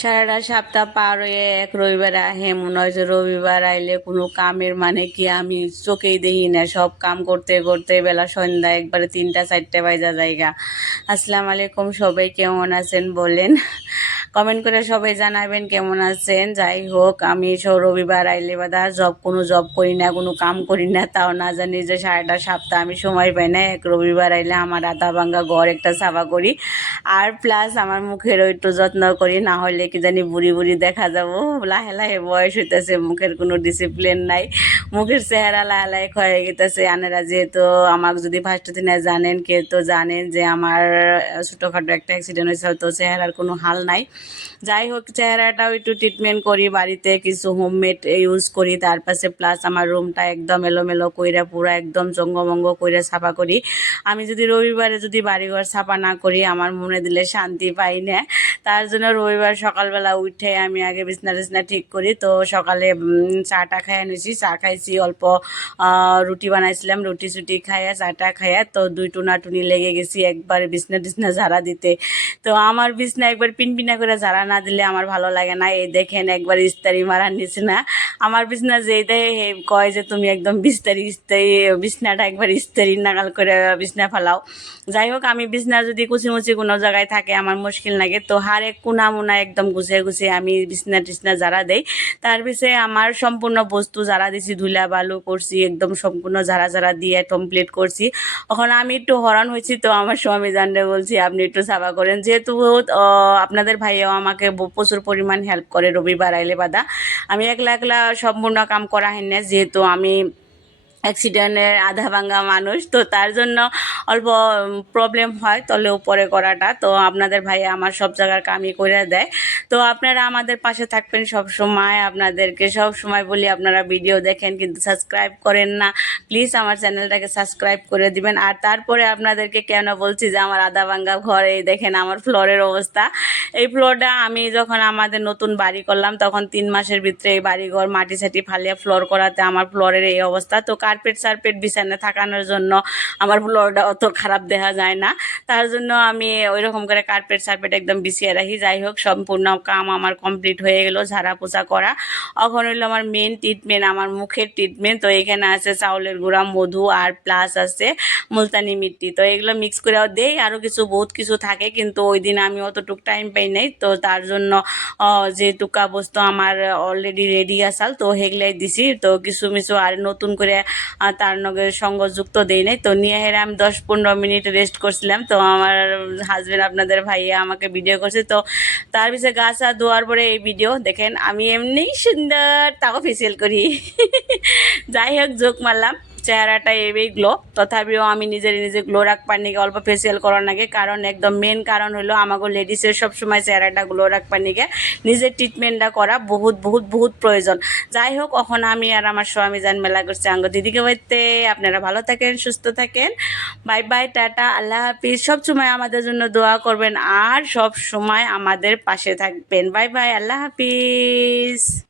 সারাটা সপ্তাহ পার হয়ে এক রবিবার আহে, মনে হয় যে রবিবার আইলে কোনো কামের মানে কি আমি চোখেই দেখি না। সব কাম করতে করতে বেলা সন্ধ্যা একবারে 3টা 4টে বাজা জায়গা। আসসালামু আলাইকুম, সবাই কেমন আছেন বলেন, কমেন্ট করে সবাই জানাবেন কেমন আছেন। যাই হোক, আমি রবিবার আইলে বাদা কোনো জব করি না, কোনো কাম করি না, তাও না জানি যে সারাটা সপ্তাহ আমি সময় পাই না। এক রবিবার আইলে আমার আধা ভাঙ্গা ঘর একটা সাফা করি, আর প্লাস আমার মুখেরও একটু যত্ন করি, না হলে কি জানি বুড়ি বুড়ি দেখা যাবো। লাহে লাহে বয়স হইতেছে, মুখের কোনো ডিসিপ্লিন নাই, মুখের চেহারা লাহে লাহে ক্ষয়ে গেতেছে। আনেরা যেহেতু আমাকে যদি ফার্স্ট দিনে জানেন, কে তো জানেন যে আমার ছোটোখাটো একটা অ্যাক্সিডেন্ট হয়েছে, হয়তো চেহারার কোনো হাল নাই। যাই হোক, চেহারাটাও একটু ট্রিটমেন্ট করি, বাড়িতে কিছু হোমমেড ইউজ করি, তার পাশে প্লাস আমার রুমটা একদম এলোমেলো কইরা পুরো একদম জঙ্গমঙ্গ কইরা সাফা করি। আমি যদি রবিবারে যদি বাড়িঘর সাফা না করি, আমার মনে দিলে শান্তি পাই না। তার জন্য রবিবার সকালবেলা উঠে আমি আগে বিছনা টিছনা ঠিক করি। তো সকালে চাটা খাইয়া নিয়েছি, চা খাইছি অল্প, রুটি বানাইছিলাম, রুটি চুটি খাইয়া চাটা খাইয়া তো দুই টুনাটুনি লেগে গেছি একবার বিছনা টিছনা ঝাড়া দিতে। তো আমার বিছনা একবার পিনপিনা করে ঝাড়া না দিলে আমার ভালো লাগে না। এই দেখেন একবার ইস্তারি মারার নিচে না, আমার বিছনা যেই দেয় কয় যে তুমি একদম বিস্তারি ইস্তারি বিছনাটা একবার ইস্তারি নাগাল করে বিছনা ফেলাও। যাই হোক, আমি বিছনা যদি কুচিমুচি কোনো জায়গায় থাকে আমার মুশকিল লাগে, তো হার এক কোনা মুনা একদম গুছিয়ে গুছিয়ে আমি বিছনা টিছনা ঝাড়া দেই। তার পিছে আমার সম্পূর্ণ বস্তু ঝাড়া দিছি, ধুলা বালু করছি, একদম সম্পূর্ণ ঝাড়া ঝাড়া দিয়ে কমপ্লিট করছি। এখন আমি একটু হরান হয়েছি, তো আমার স্বামী জানলে বলছি আপনি একটু সাফা করেন, যেহেতু আপনাদের ভাইয়াও আমাকে প্রচুর পরিমাণ হেল্প করে রবিবার আইলে বাদা। আমি একলা একলা সম্পূর্ণ কাম করা হয় না, যেহেতু আমি অ্যাক্সিডেন্টের আধা ভাঙ্গা মানুষ, তো তার জন্য অল্প প্রবলেম হয় তলে উপরে করাটা। তো আপনাদের ভাই আমার সব জায়গার কামই করে দেয়। তো আপনারা আমাদের পাশে থাকবেন সব সময়। আপনাদেরকে সব সময় বলি, আপনারা ভিডিও দেখেন কিন্তু সাবস্ক্রাইব করেন না, প্লিজ আমার চ্যানেলটাকে সাবস্ক্রাইব করে দিবেন। আর তারপরে আপনাদেরকে কেন বলছি যে আমার আধা ভাঙ্গা ঘর, এই দেখেন আমার ফ্লোরের অবস্থা। এই ফ্লোরটা আমি যখন আমাদের নতুন বাড়ি করলাম, তখন 3 মাসের ভিতরে এই বাড়িঘর মাটি ছাটি ফালিয়ে ফ্লোর করাতে আমার ফ্লোরের এই অবস্থা। তো কার্পেট সার্পেট বিছানা থাকানোর জন্য আমার ফ্লোরটা অত খারাপ দেখা যায় না, তার জন্য আমি ওই রকম করে কার্পেট সার্পেট একদম বিছিয়ে রাখি। যাই হোক, সম্পূর্ণ কাম আমার কমপ্লিট হয়ে গেল, ঝাড়া পোছা করা। এখন হইলো আমার মেন ট্রিটমেন্ট, আমার মুখের ট্রিটমেন্ট। তো এখানে আছে চাউলের গুঁড়া, মধু, আর প্লাস আছে মুলতানি মিট্টি। তো এগুলো মিক্স করেও দেই, আরও কিছু বহুত কিছু থাকে, কিন্তু ওই দিন আমি অতটুক টাইম পাই নাই, তো তার জন্য যে টুকা বস্তু আমার অলরেডি রেডি আসাল, তো হেগলাই দিছি। তো কিছু মিছু আর নতুন করে তার নগে সঙ্গযুক্ত দেই নাই। তো নিয়ে হেরে আমি 10-15 মিনিট রেস্ট করছিলাম। তো আমার হাজব্যান্ড আপনাদের ভাইয়া আমাকে ভিডিও করছে, তো তার পিছিয়ে গা চা ধোয়ার পরে এই ভিডিও দেখেন। আমি এমনি সুন্দর তাও ফেসিয়াল করি। যাই হোক, জোক মারলাম, চেহারাটা এবেই গ্লো। তথাপিও আমি নিজে গ্লো রাখবার নিকে অল্প ফেসিয়াল করার নাকি, কারণ একদম মেন কারণ হলো আমাকে লেডিসের সবসময় চেহারাটা গ্লো রাখবার নিকে নিজের ট্রিটমেন্টটা করা বহুত বহুত বহুত প্রয়োজন। যাই হোক, এখন আমি আর আমার স্বামী যান মেলা করছে আঙ্গ দিদিকে বাড়িতে। আপনারা ভালো থাকেন, সুস্থ থাকেন, বাই বাই, টাটা, আল্লাহ হাফিজ। সব সময় আমাদের জন্য দোয়া করবেন আর সব সময় আমাদের পাশে থাকবেন। বাই বাই, আল্লাহ হাফিজ।